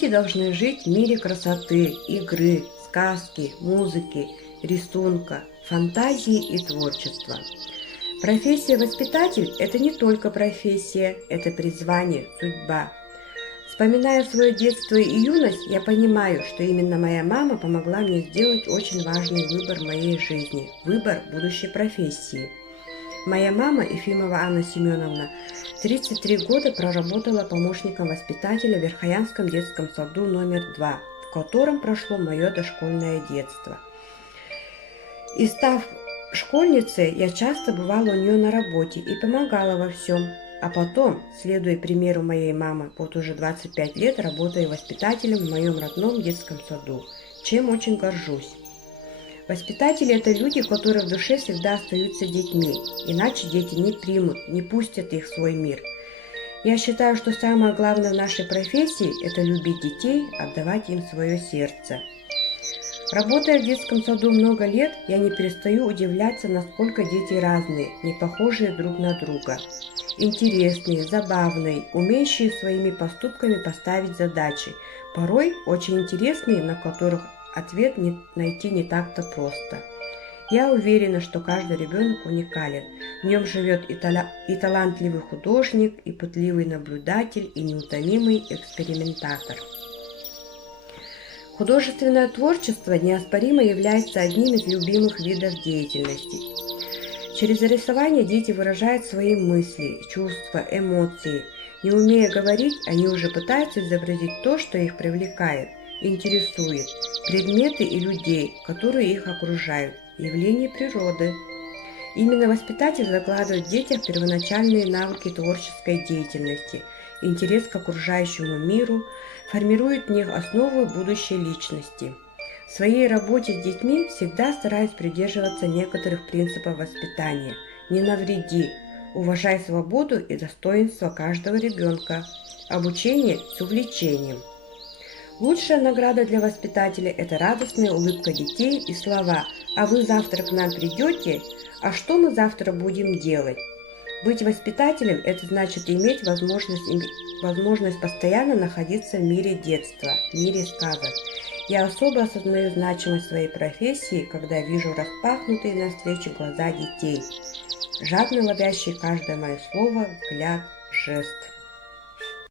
Дети должны жить в мире красоты, игры, сказки, музыки, рисунка, фантазии и творчества. Профессия воспитатель – это не только профессия, это призвание, судьба. Вспоминая свое детство и юность, я понимаю, что именно моя мама помогла мне сделать очень важный выбор в моей жизни – выбор будущей профессии. Моя мама, Ефимова Анна Семеновна, 33 года проработала помощником воспитателя в Верхоянском детском саду номер 2, в котором прошло мое дошкольное детство. И став школьницей, я часто бывала у нее на работе и помогала во всем. А потом, следуя примеру моей мамы, вот уже 25 лет работаю воспитателем в моем родном детском саду, чем очень горжусь. Воспитатели – это люди, которые в душе всегда остаются детьми, иначе дети не примут, не пустят их в свой мир. Я считаю, что самое главное в нашей профессии – это любить детей, отдавать им свое сердце. Работая в детском саду много лет, я не перестаю удивляться, насколько дети разные, не похожие друг на друга. Интересные, забавные, умеющие своими поступками поставить задачи, порой очень интересные, на которых ответ найти не так-то просто. Я уверена, что каждый ребенок уникален. В нем живет и талантливый художник, и пытливый наблюдатель, и неутомимый экспериментатор. Художественное творчество неоспоримо является одним из любимых видов деятельности. Через рисование дети выражают свои мысли, чувства, эмоции. Не умея говорить, они уже пытаются изобразить то, что их привлекает, интересует, предметы и людей, которые их окружают, явления природы. Именно воспитатель закладывает в детях первоначальные навыки творческой деятельности, интерес к окружающему миру, формирует в них основу будущей личности. В своей работе с детьми всегда стараюсь придерживаться некоторых принципов воспитания. Не навреди, уважай свободу и достоинство каждого ребенка. Обучение с увлечением. Лучшая награда для воспитателя – это радостная улыбка детей и слова «А вы завтра к нам придете? А что мы завтра будем делать?» Быть воспитателем – это значит иметь возможность постоянно находиться в мире детства, в мире сказок. Я особо осознаю значимость своей профессии, когда вижу распахнутые навстречу глаза детей, жадно ловящие каждое мое слово, взгляд, жест.